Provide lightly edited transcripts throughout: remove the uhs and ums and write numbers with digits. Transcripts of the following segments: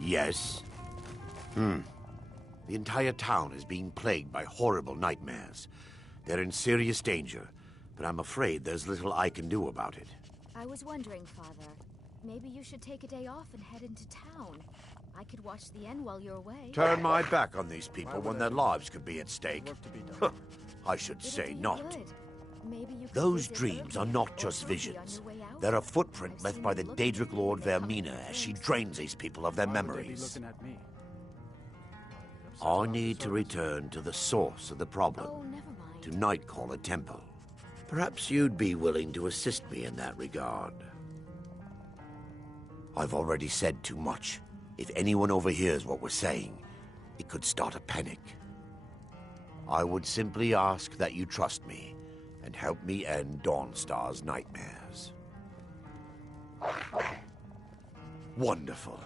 Yes? The entire town is being plagued by horrible nightmares. They're in serious danger, but I'm afraid there's little I can do about it. I was wondering, Father, maybe you should take a day off and head into town. I could watch the end while you're away. Turn my back on these people when their lives could be at stake. I should say not. Those dreams are not just visions. They're a footprint left by the Daedric Lord Vermina as she drains these people of their memories. I need to return to the source of the problem, to Nightcaller Temple. Perhaps you'd be willing to assist me in that regard. I've already said too much. If anyone overhears what we're saying, it could start a panic. I would simply ask that you trust me and help me end Dawnstar's nightmares. Wonderful.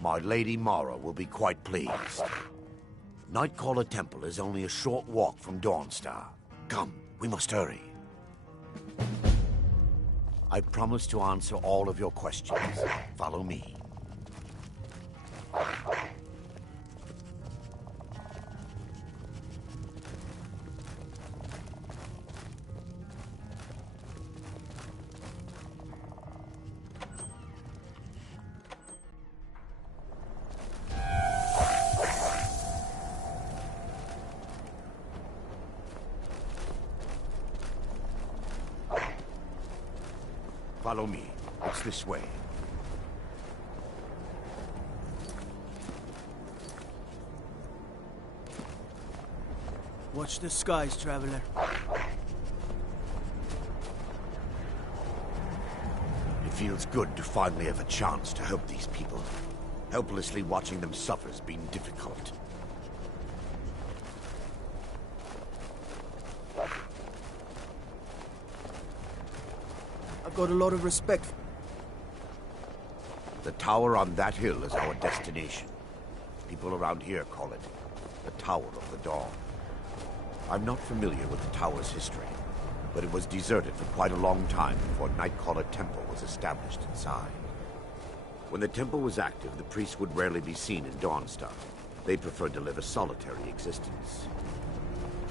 My Lady Mara will be quite pleased. Nightcaller Temple is only a short walk from Dawnstar. Come, we must hurry. I promise to answer all of your questions. Follow me. Follow me. It's this way. Watch the skies, traveler. It feels good to finally have a chance to help these people. Helplessly watching them suffer has been difficult. I've got a lot of respect. The tower on that hill is our destination. People around here call it the Tower of the Dawn. I'm not familiar with the tower's history, but it was deserted for quite a long time before Nightcaller Temple was established inside. When the temple was active, the priests would rarely be seen in Dawnstar. They preferred to live a solitary existence.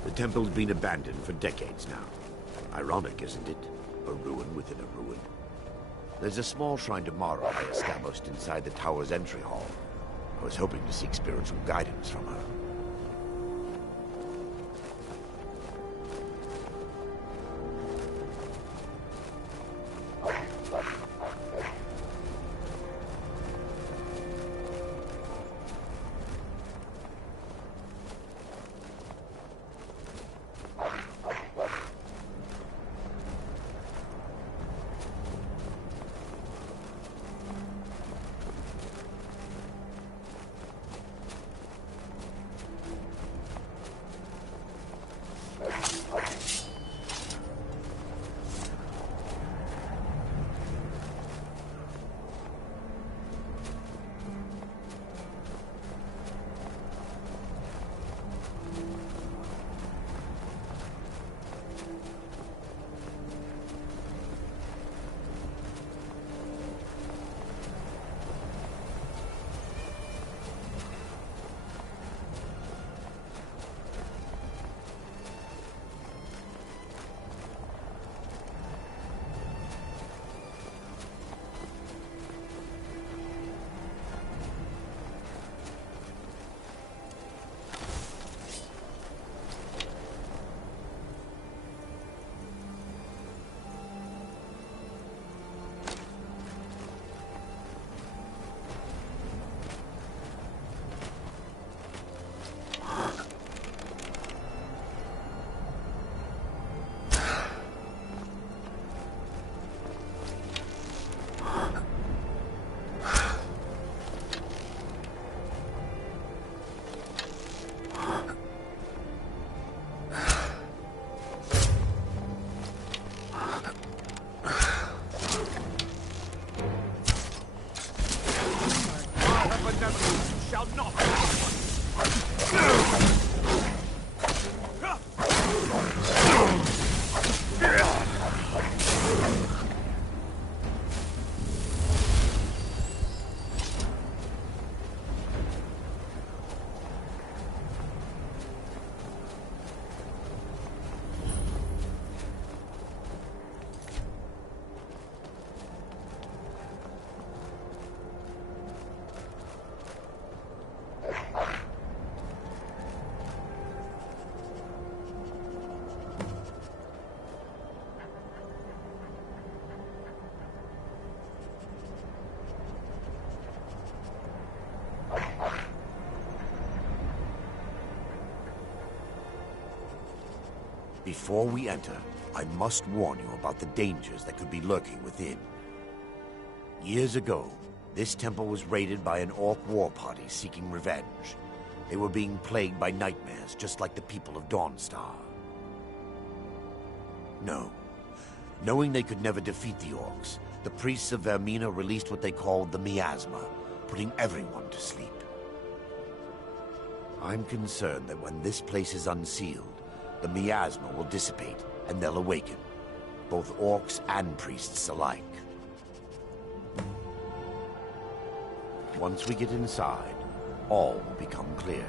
The temple's been abandoned for decades now. Ironic, isn't it? A ruin within a ruin. There's a small shrine to Mara I established inside the tower's entry hall. I was hoping to seek spiritual guidance from her. Before we enter, I must warn you about the dangers that could be lurking within. Years ago, this temple was raided by an orc war party seeking revenge. They were being plagued by nightmares, just like the people of Dawnstar. No. Knowing they could never defeat the orcs, the priests of Vermina released what they called the miasma, putting everyone to sleep. I'm concerned that when this place is unsealed, the miasma will dissipate and they'll awaken, both orcs and priests alike. Once we get inside, all will become clear.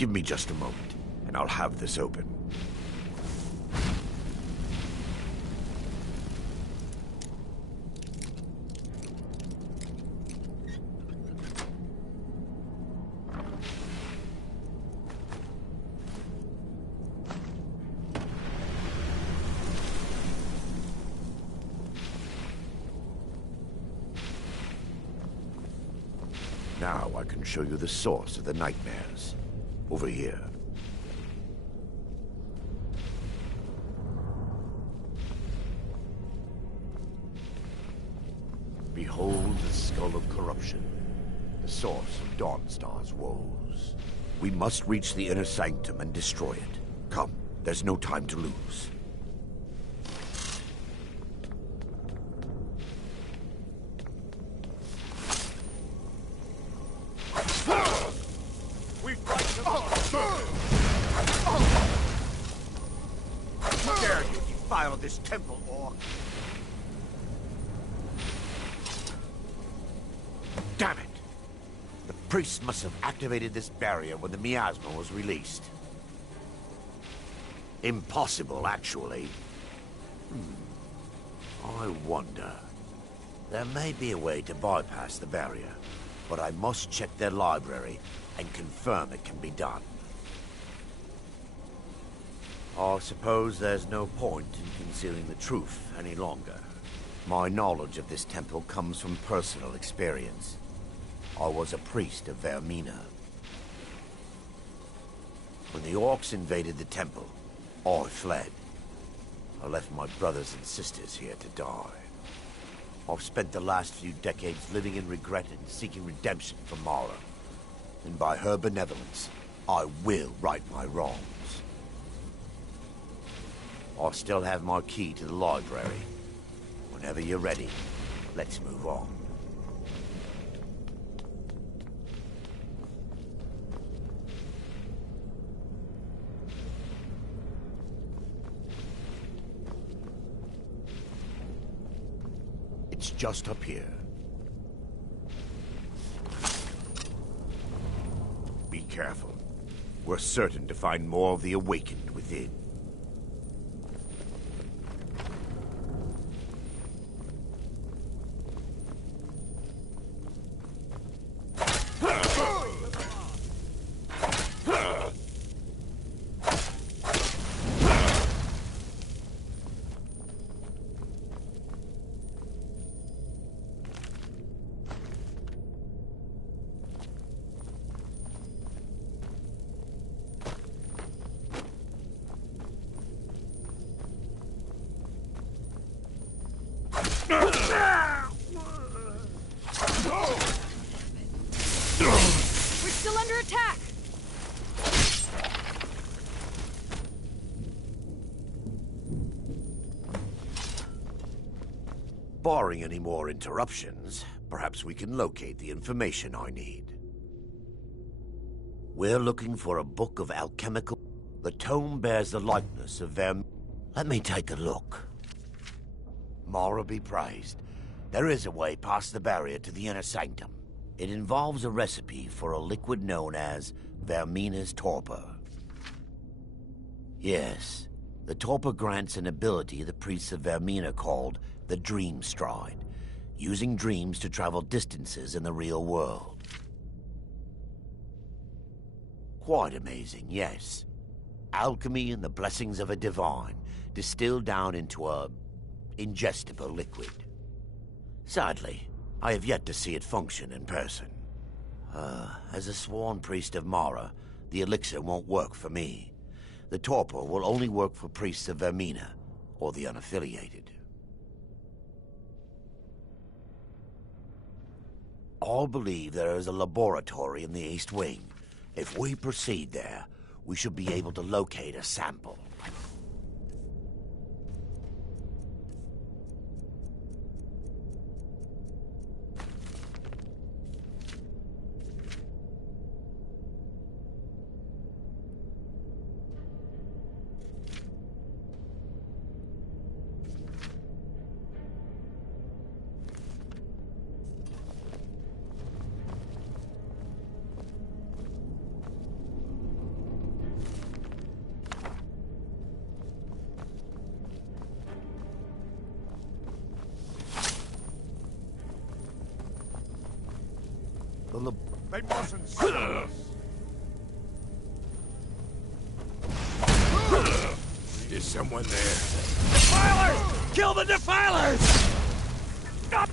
Give me just a moment, and I'll have this open. Now I can show you the source of the nightmares. Over here. Behold the skull of corruption, the source of Dawnstar's woes. We must reach the inner sanctum and destroy it. Come, there's no time to lose. This temple, orc. Damn it! The priests must have activated this barrier when the miasma was released. Impossible, actually. I wonder. There may be a way to bypass the barrier, but I must check their library and confirm it can be done. I suppose there's no point in concealing the truth any longer. My knowledge of this temple comes from personal experience. I was a priest of Vermina. When the orcs invaded the temple, I fled. I left my brothers and sisters here to die. I've spent the last few decades living in regret and seeking redemption from Mara. And by her benevolence, I will right my wrongs. I still have my key to the library. Whenever you're ready, let's move on. It's just up here. Be careful. We're certain to find more of the awakened within. We're still under attack! Barring any more interruptions, perhaps we can locate the information I need. We're looking for a book of alchemical... The tome bears the likeness of Let me take a look. Mara be praised. There is a way past the barrier to the inner sanctum. It involves a recipe for a liquid known as Vermina's torpor. Yes, the torpor grants an ability the priests of Vermina called the Dream Stride, using dreams to travel distances in the real world. Quite amazing, yes. Alchemy and the blessings of a divine, distilled down into a ingestible liquid. Sadly, I have yet to see it function in person. As a sworn priest of Mara, the elixir won't work for me. The torpor will only work for priests of Vermina, or the unaffiliated. All believe there is a laboratory in the East Wing. If we proceed there, we should be able to locate a sample. They mustn't see us. Is someone there? Defilers! Kill the defilers! Stop!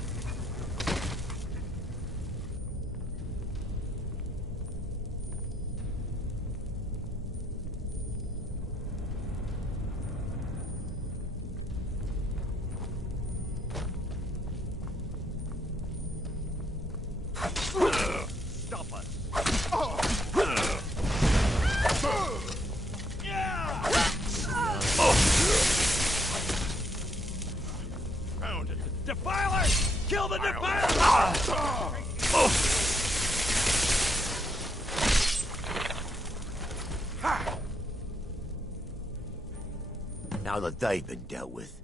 Now that they've been dealt with,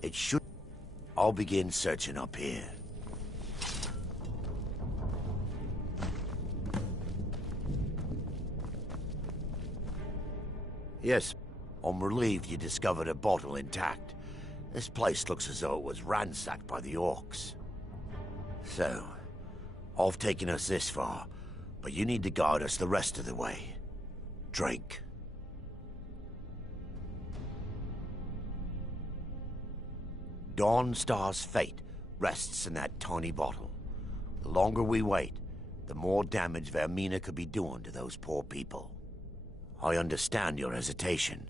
it should... I'll begin searching up here. Yes, I'm relieved you discovered a bottle intact. This place looks as though it was ransacked by the orcs. So, I've taken us this far, but you need to guide us the rest of the way. Drink. Dawnstar's fate rests in that tiny bottle. The longer we wait, the more damage Vermina could be doing to those poor people. I understand your hesitation,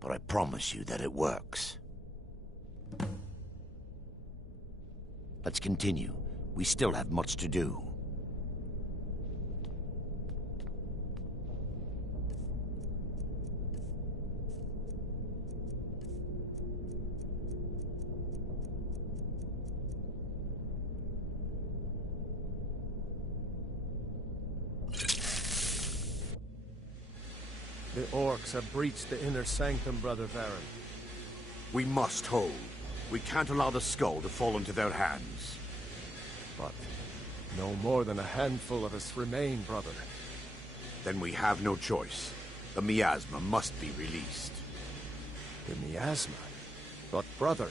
but I promise you that it works. Let's continue. We still have much to do. The orcs have breached the inner sanctum, Brother Varen. We must hold. We can't allow the skull to fall into their hands. But no more than a handful of us remain, brother. Then we have no choice. The miasma must be released. The miasma? But brother...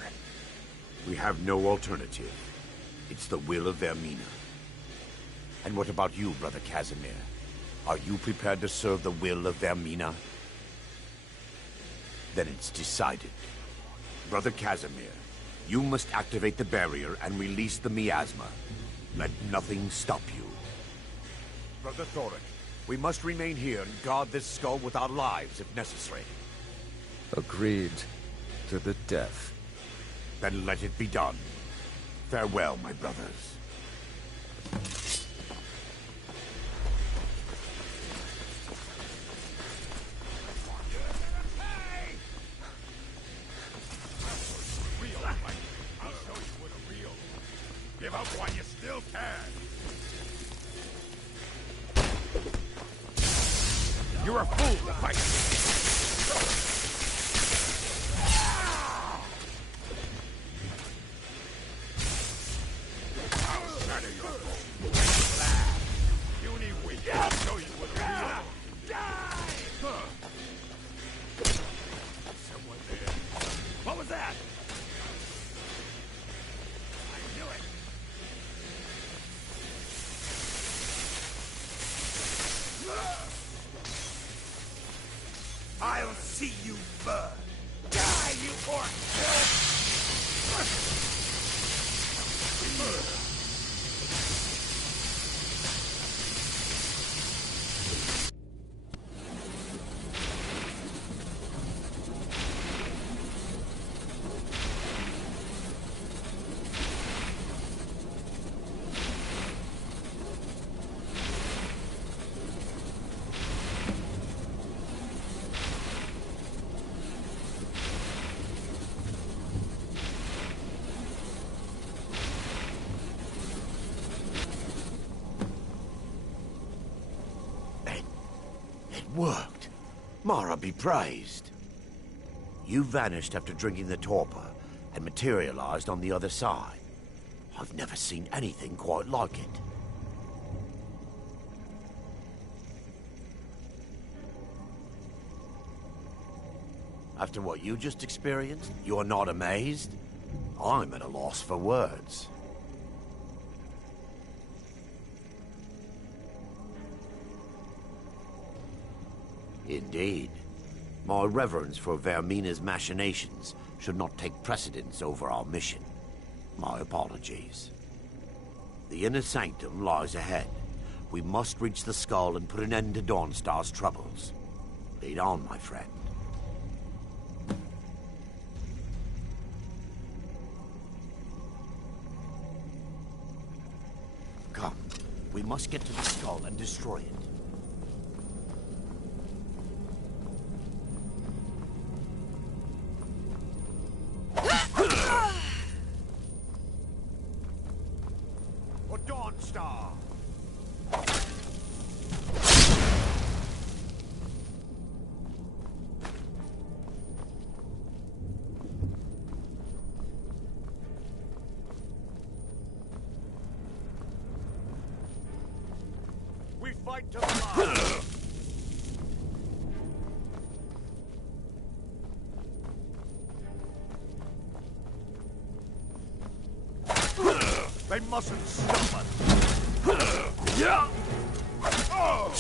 We have no alternative. It's the will of Vermina. And what about you, Brother Casimir? Are you prepared to serve the will of Vermina? Then it's decided. Brother Casimir, you must activate the barrier and release the miasma. Let nothing stop you. Brother Thoric, we must remain here and guard this skull with our lives if necessary. Agreed to the death. Then let it be done. Farewell, my brothers. Give up while you still can. You're a fool to fight. I'll see you burn. Die, you orc Worked. Mara be praised. You vanished after drinking the torpor and materialized on the other side. I've never seen anything quite like it. After what you just experienced, you're not amazed? I'm at a loss for words. Indeed. My reverence for Vermina's machinations should not take precedence over our mission. My apologies. The inner sanctum lies ahead. We must reach the skull and put an end to Dawnstar's troubles. Lead on, my friend. Come. We must get to the skull and destroy it. Fight to the last. They mustn't stop us. Yeah. Oh.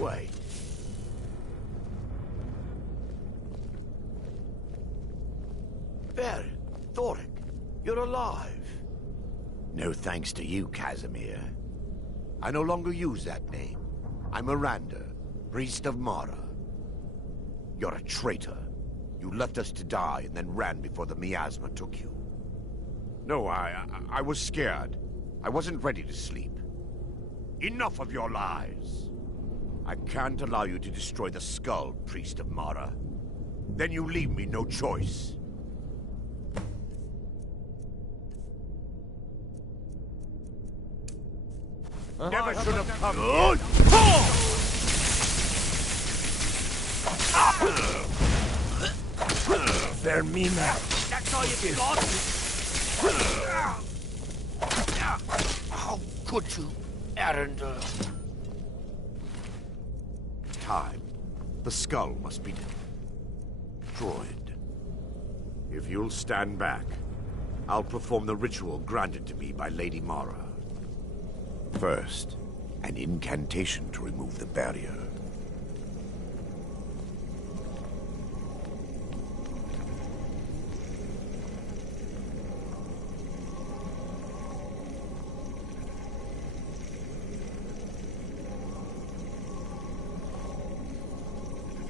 Wait. There, Thoric, you're alive. No thanks to you, Casimir. I no longer use that name. I'm Miranda, priest of Mara. You're a traitor. You left us to die and then ran before the miasma took you. No, I was scared. I wasn't ready to sleep. Enough of your lies. I can't allow you to destroy the skull, priest of Mara. Then you leave me no choice. Never should have come. Vermina. That's all you got? How could you, Arundel? time, the skull must be destroyed. If you'll stand back, I'll perform the ritual granted to me by Lady Mara. First, an incantation to remove the barrier.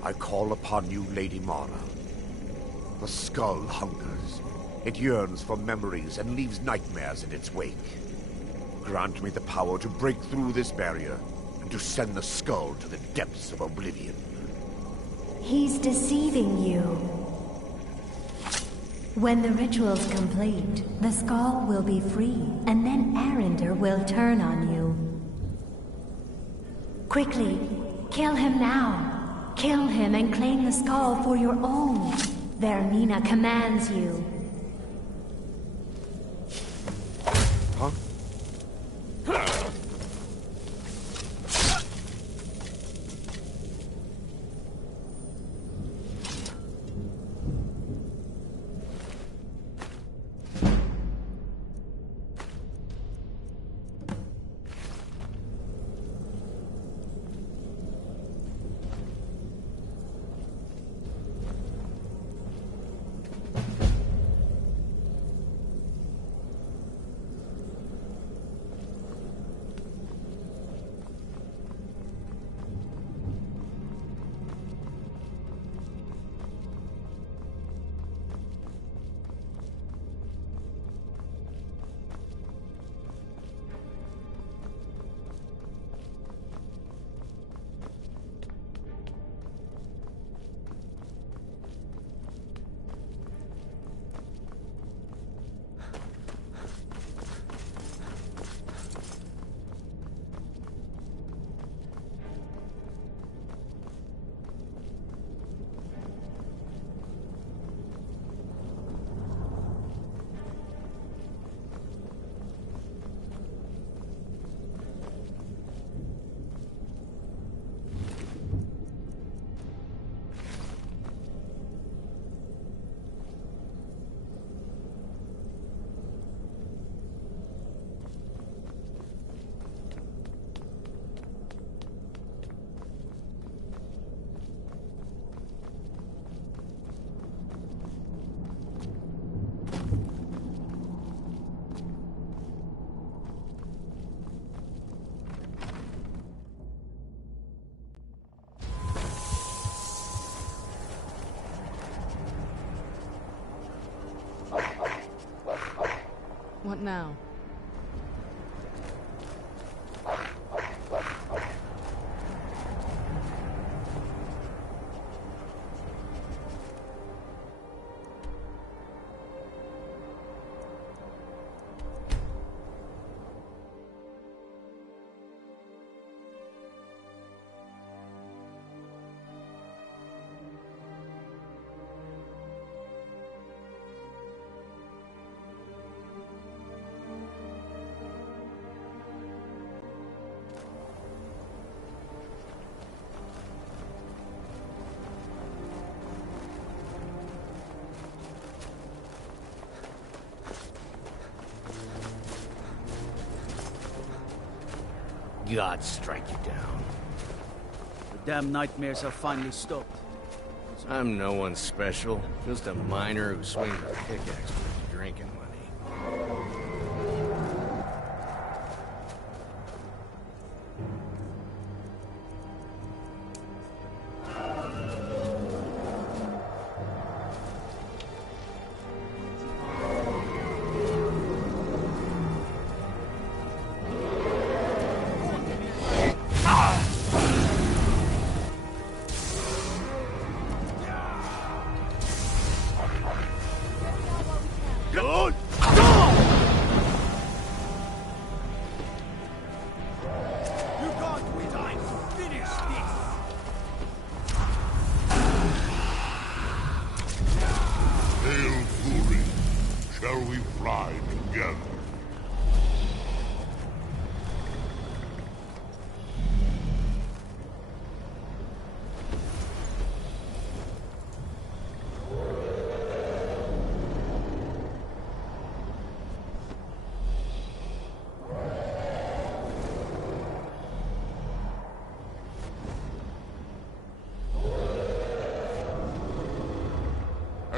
I call upon you, Lady Mara. The skull hungers. It yearns for memories and leaves nightmares in its wake. Grant me the power to break through this barrier and to send the skull to the depths of oblivion. He's deceiving you. When the ritual's complete, the skull will be free, and then Arender will turn on you. Quickly, kill him now. Kill him and claim the skull for your own. Vermina commands you. Huh? What now? God strike you down. The damn nightmares have finally stopped. I'm no one special. Just a miner who swings a pickaxe for his drinking money. Good!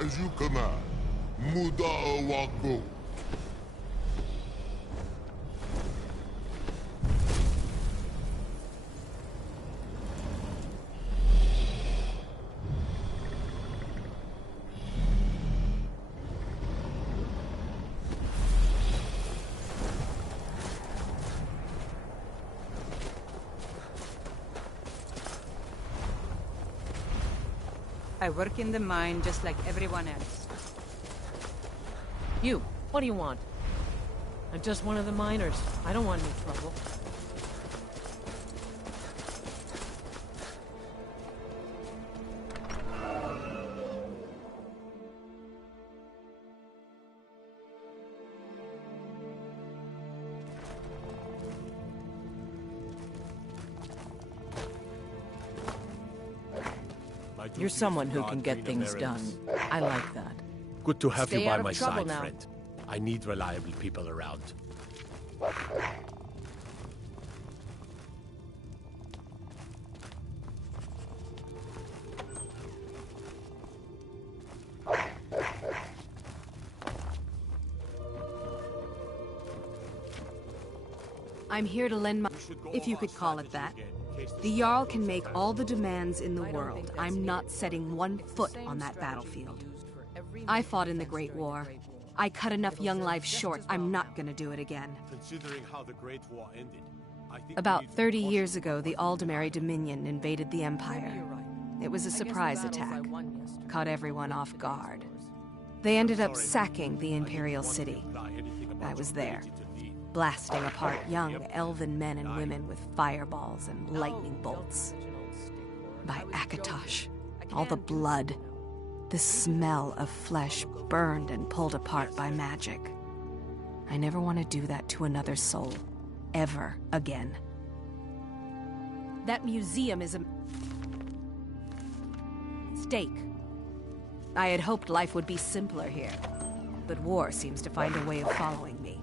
as you command. Muda Wako. I work in the mine just like everyone else. You, what do you want? I'm just one of the miners. I don't want any trouble. You're someone who can get things done. I like that. Good to have you Stay by out of my trouble side, now. friend. I need reliable people around. I'm here to lend my... if you could call it that. The Jarl can make all the demands in the world. I'm not setting one foot on that battlefield. I fought in the Great War. I cut enough young lives short. I'm not gonna do it again. Considering how the Great War ended, I think About 30 years ago, the Aldemary Dominion invaded the Empire. It was a surprise attack. Caught everyone off guard. They ended up sacking the Imperial City. I was there, blasting apart young elven men and women with fireballs and lightning bolts. By Akatosh, all the blood, the smell of flesh burned and pulled apart by magic. I never want to do that to another soul, ever again. That museum is a mistake. I had hoped life would be simpler here, but war seems to find a way of following me.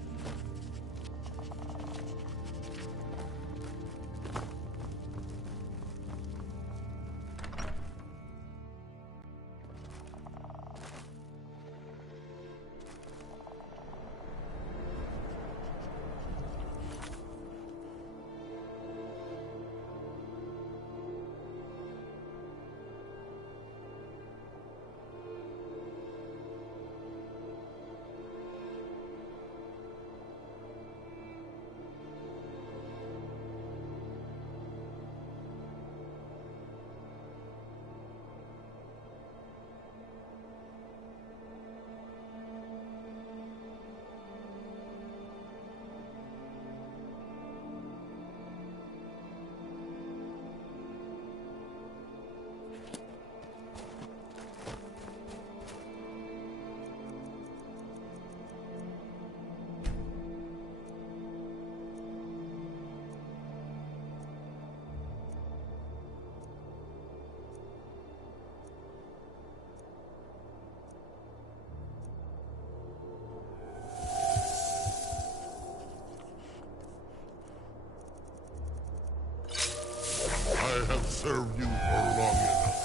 I have served you for long enough.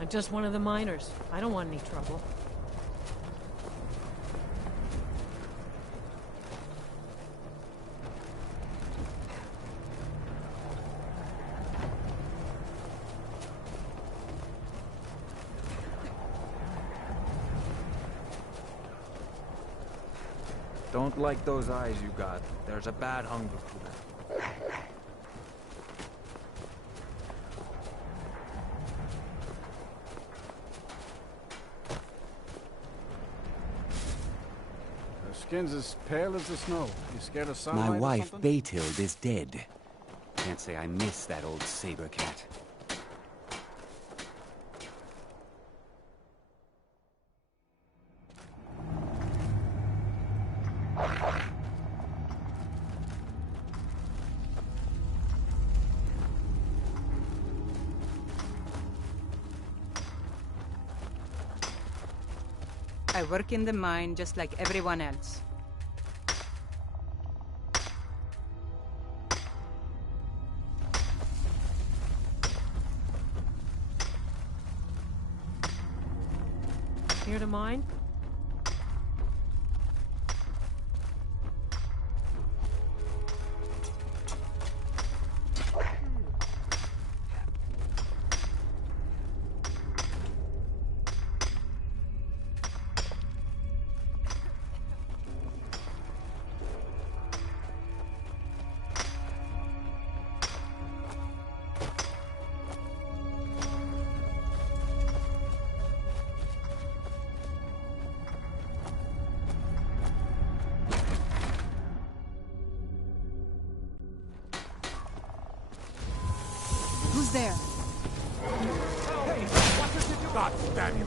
I'm just one of the miners. I don't want any trouble. Don't like those eyes you got. There's a bad hunger to them. Her skin's as pale as the snow. You scared of sunlight My or wife, something? Baethild, is dead. Can't say I miss that old saber cat. I work in the mine just like everyone else. Here to mine? Who's there? Hey, what did you do? God damn you!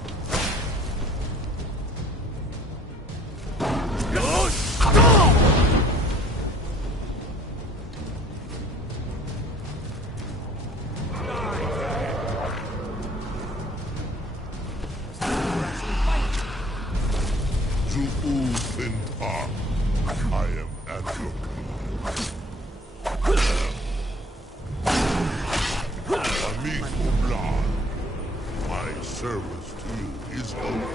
I am at your command. Blood. My service to you is over.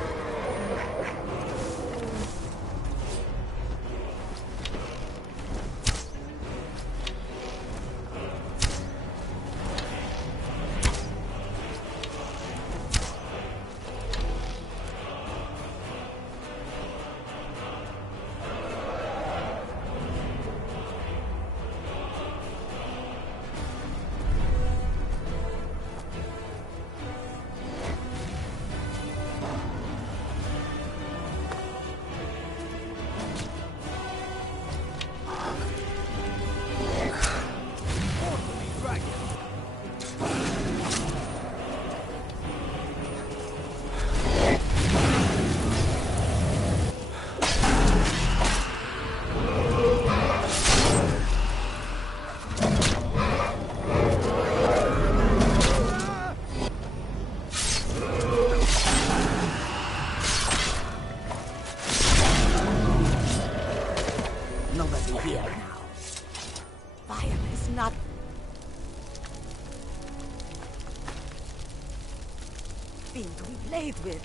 With.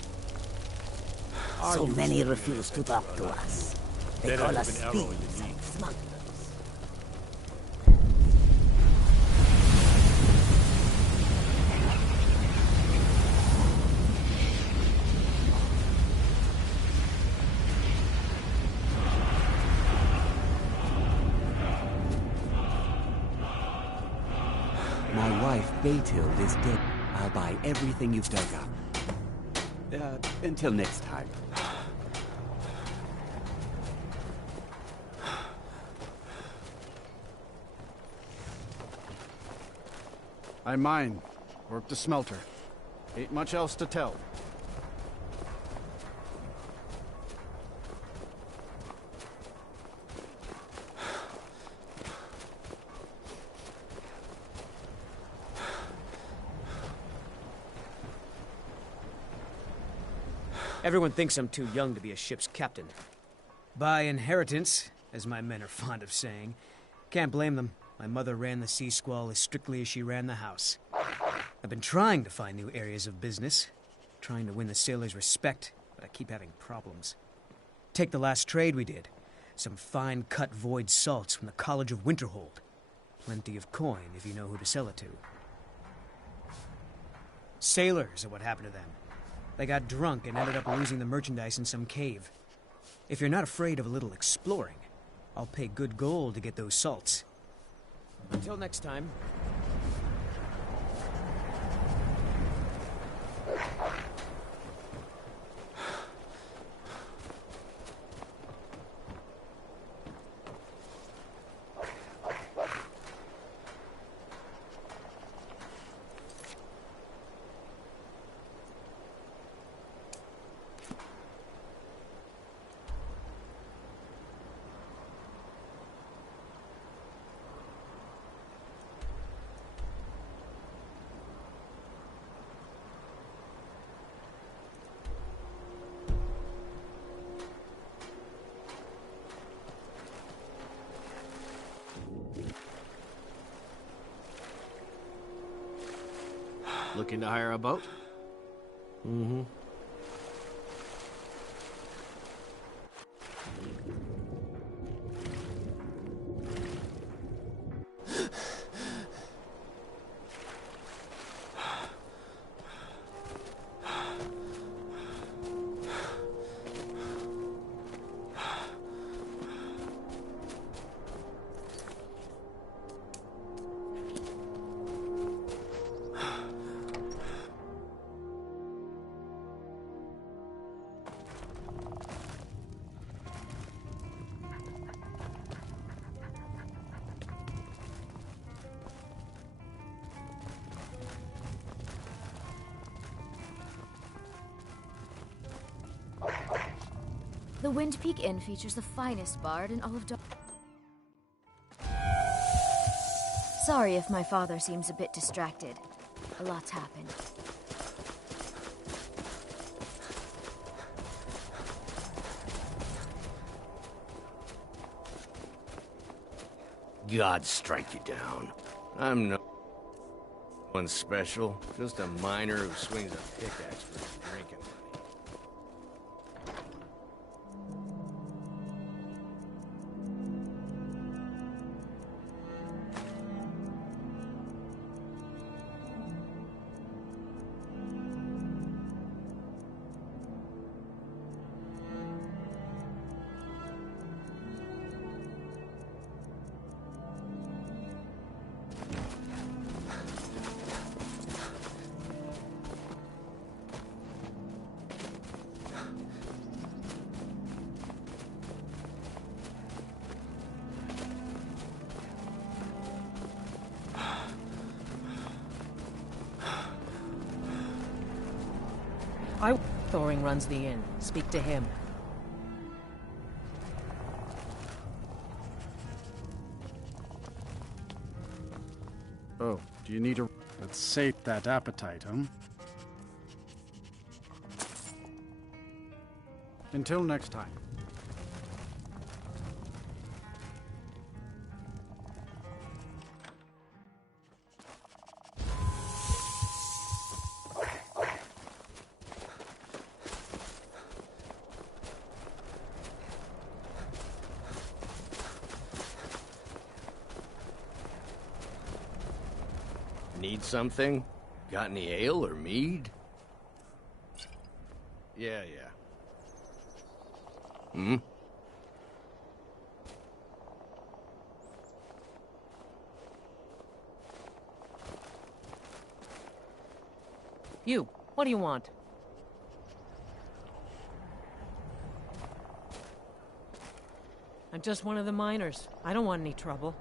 So many refuse to talk to us. They call us thieves and smugglers. My wife, Baytild, is dead. I'll buy everything you've dug up. Until next time. I mine. Work the smelter. Ain't much else to tell. Everyone thinks I'm too young to be a ship's captain. By inheritance, as my men are fond of saying. Can't blame them. My mother ran the Sea Squall as strictly as she ran the house. I've been trying to find new areas of business, trying to win the sailors' respect, but I keep having problems. Take the last trade we did. Some fine-cut void salts from the College of Winterhold. Plenty of coin if you know who to sell it to. Sailors are what happened to them. They got drunk and ended up losing the merchandise in some cave. If you're not afraid of a little exploring, I'll pay good gold to get those salts. Until next time. Looking to hire a boat? Mm-hmm. The Wind Peak Inn features the finest bard in all of Sorry if my father seems a bit distracted. A lot's happened. God strike you down. I'm no one special, just a miner who swings a pickaxe for his drinking money. Thoring runs the inn. Speak to him. Oh, do you need a... Let's sate that appetite, huh? Until next time. Need something? Got any ale or mead? Yeah. Hmm? You, what do you want? I'm just one of the miners. I don't want any trouble.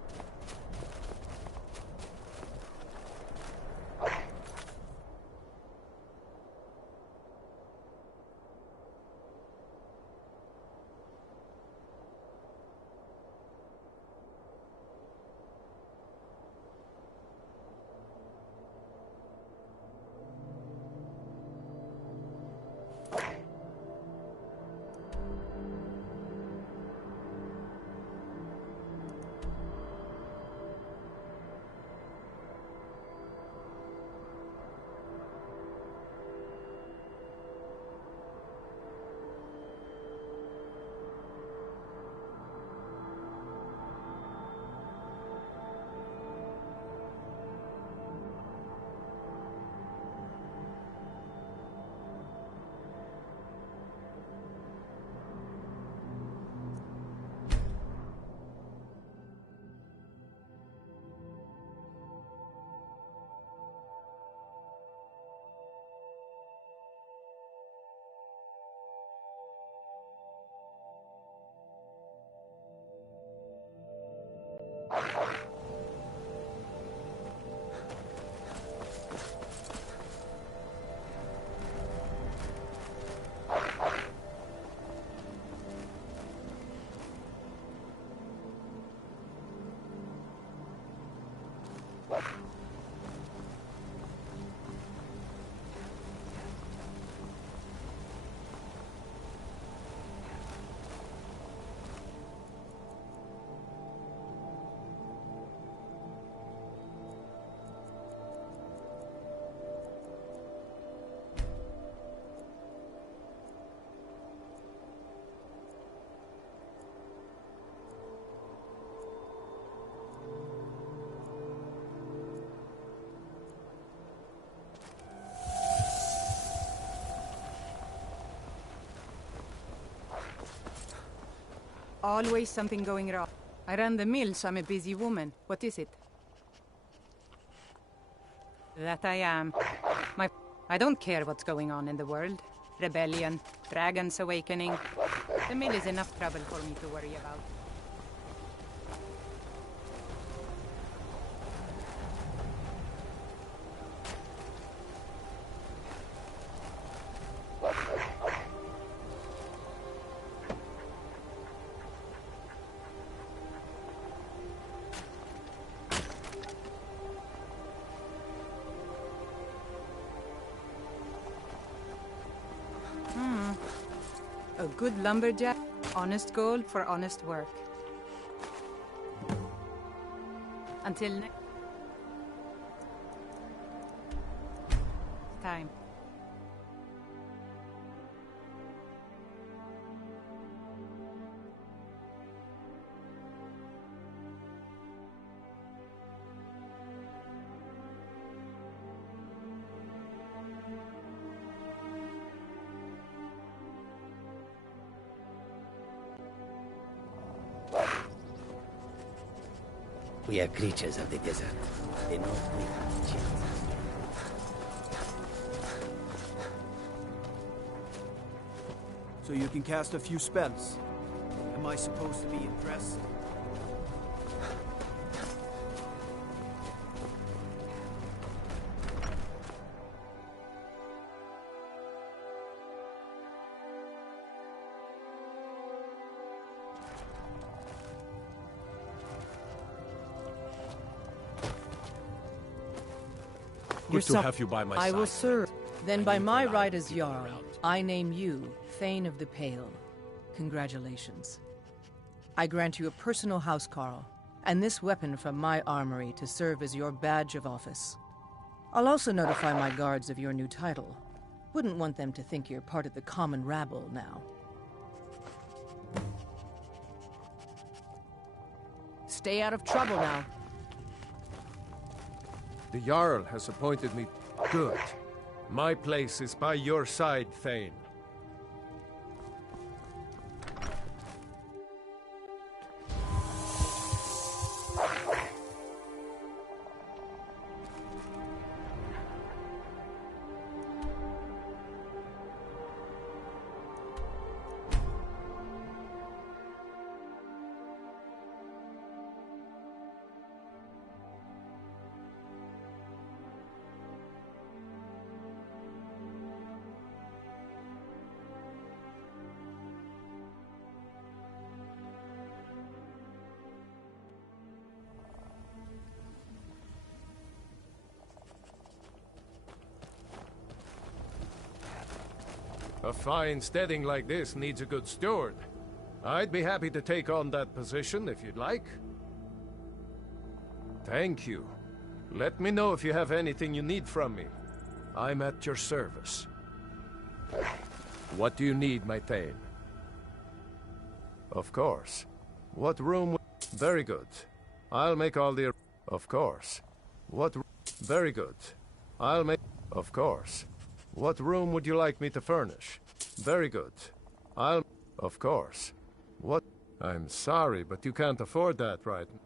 Always something going wrong. I run the mill, so I'm a busy woman. What is it? That I am. I don't care what's going on in the world. Rebellion, dragons awakening. The mill is enough trouble for me to worry about. good lumberjack, honest gold for honest work. Until next time. We are creatures of the desert. They know we have chills. So you can cast a few spells. Am I supposed to be impressed? Good to have you by my side. I will serve. Then by my right as Jarl, I name you Thane of the Pale. Congratulations. I grant you a personal housecarl, and this weapon from my armory to serve as your badge of office. I'll also notify my guards of your new title. Wouldn't want them to think you're part of the common rabble now. Stay out of trouble now. The Jarl has appointed me. Good. My place is by your side, Thane. A fine steading like this needs a good steward. I'd be happy to take on that position if you'd like. Thank you. Let me know if you have anything you need from me. I'm at your service. What do you need, my Thane? Of course. What room? Very good. I'll make all the... Of course. What... Very good. I'll make... Of course. What room would you like me to furnish? Very good. I'll... Of course. What... I'm sorry, but you can't afford that right now.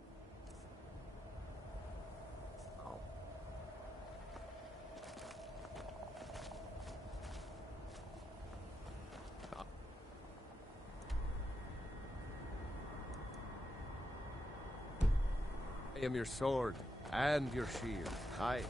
I am your sword and your shield. I...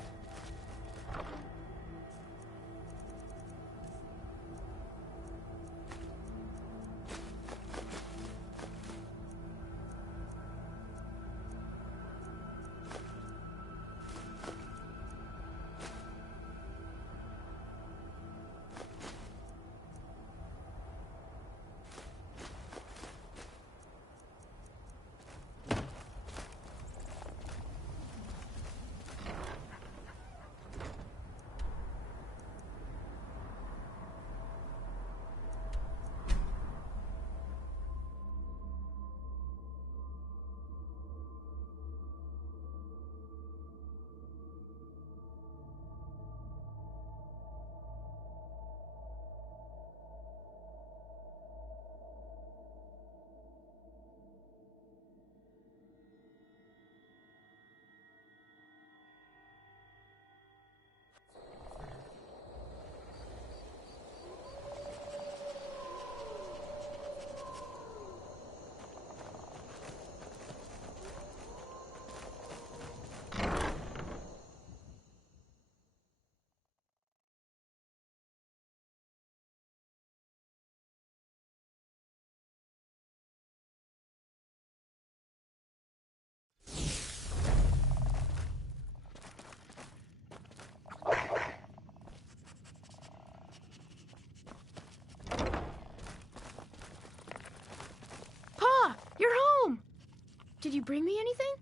you bring me anything?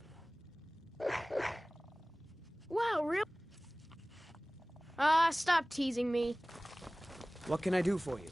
Wow, real? Stop teasing me. What can I do for you?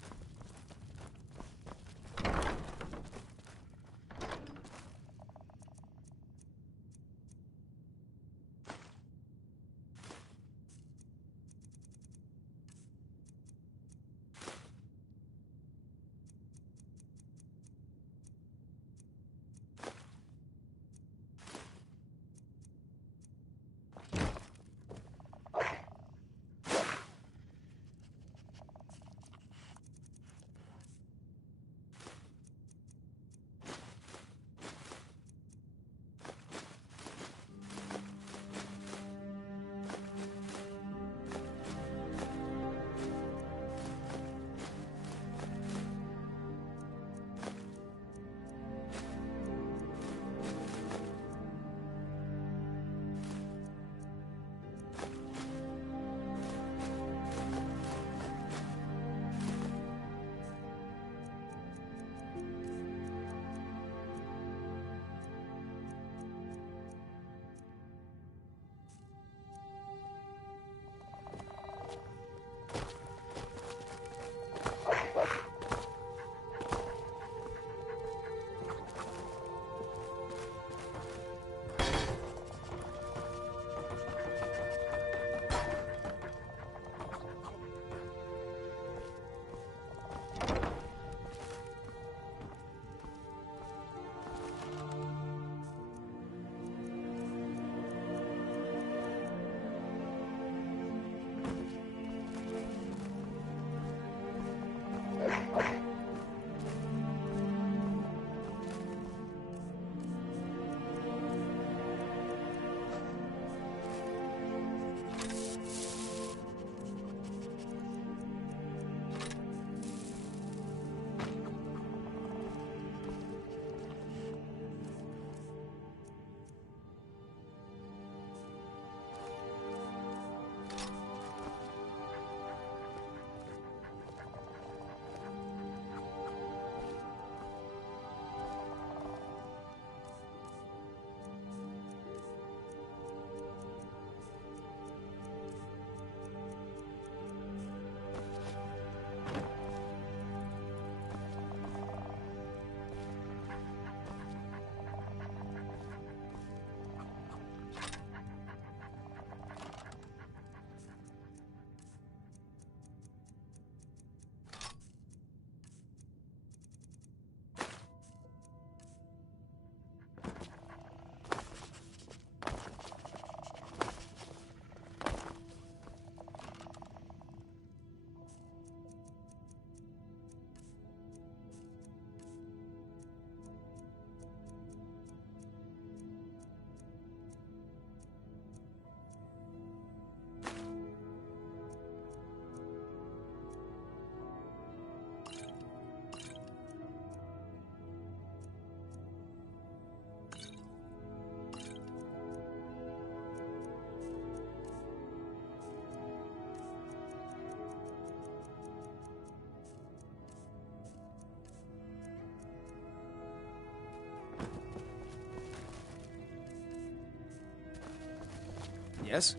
Yes?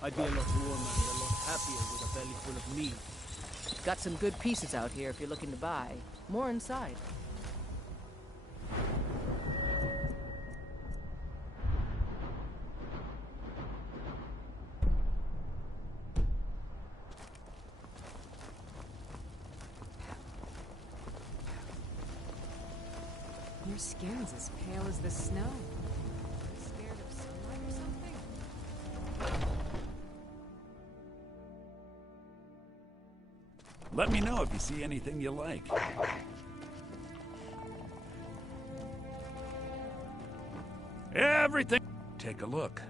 I'd be a lot warmer and a lot happier with a belly full of meat. Got some good pieces out here if you're looking to buy. More inside. Your skin's as pale as the snow. Scared of sunlight or something? Let me know if you see anything you like. Everything. Take a look.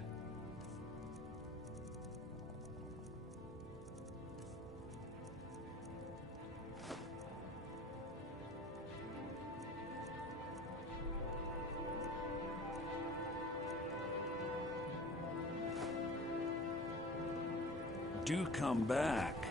Do come back.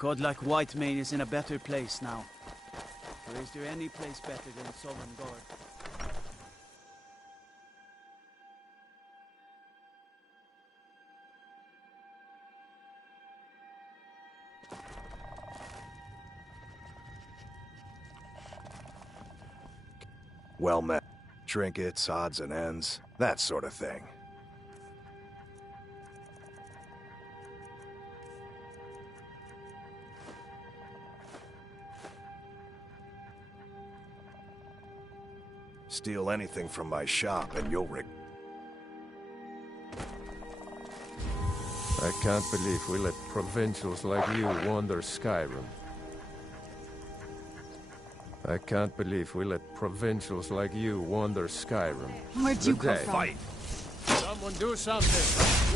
Godlike Whitemane is in a better place now. Or is there any place better than Sovngarde? Well met. Trinkets, odds and ends, that sort of thing. Steal anything from my shop and you'll I can't believe we let provincials like you wander Skyrim. I can't believe we let provincials like you wander Skyrim. Where'd you come from? Fight! Someone do something!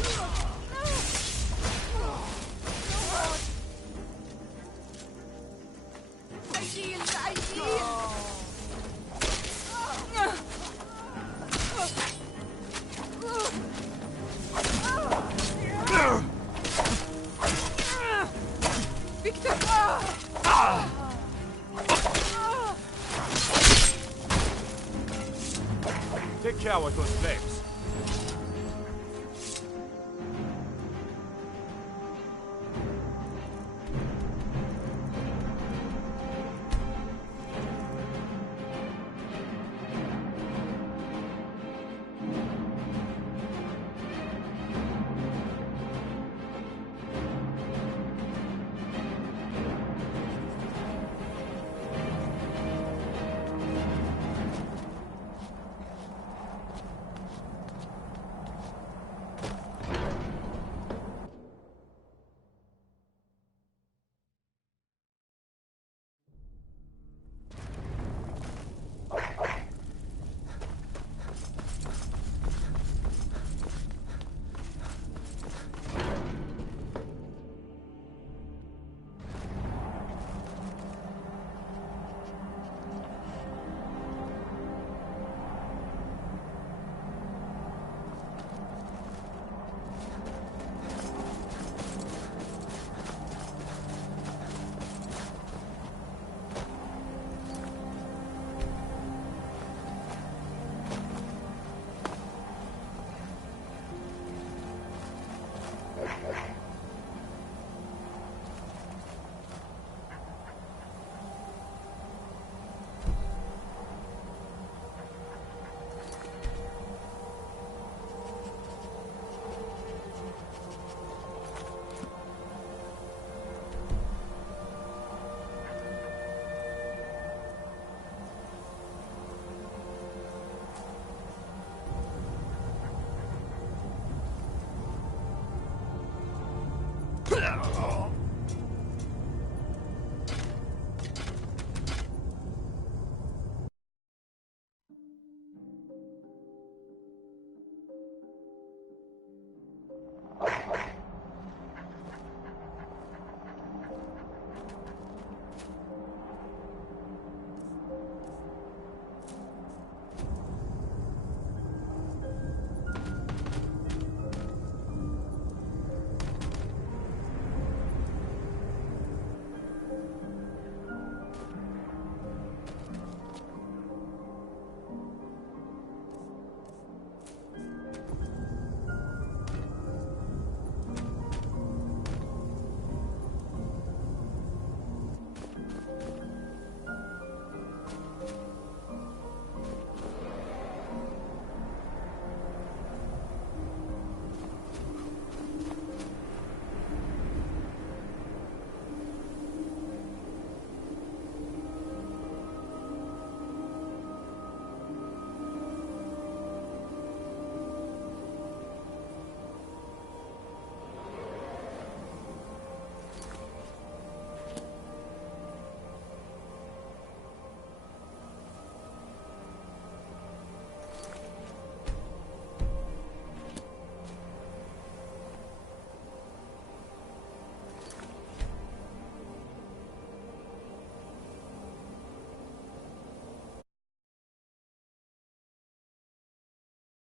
Take care with those flames.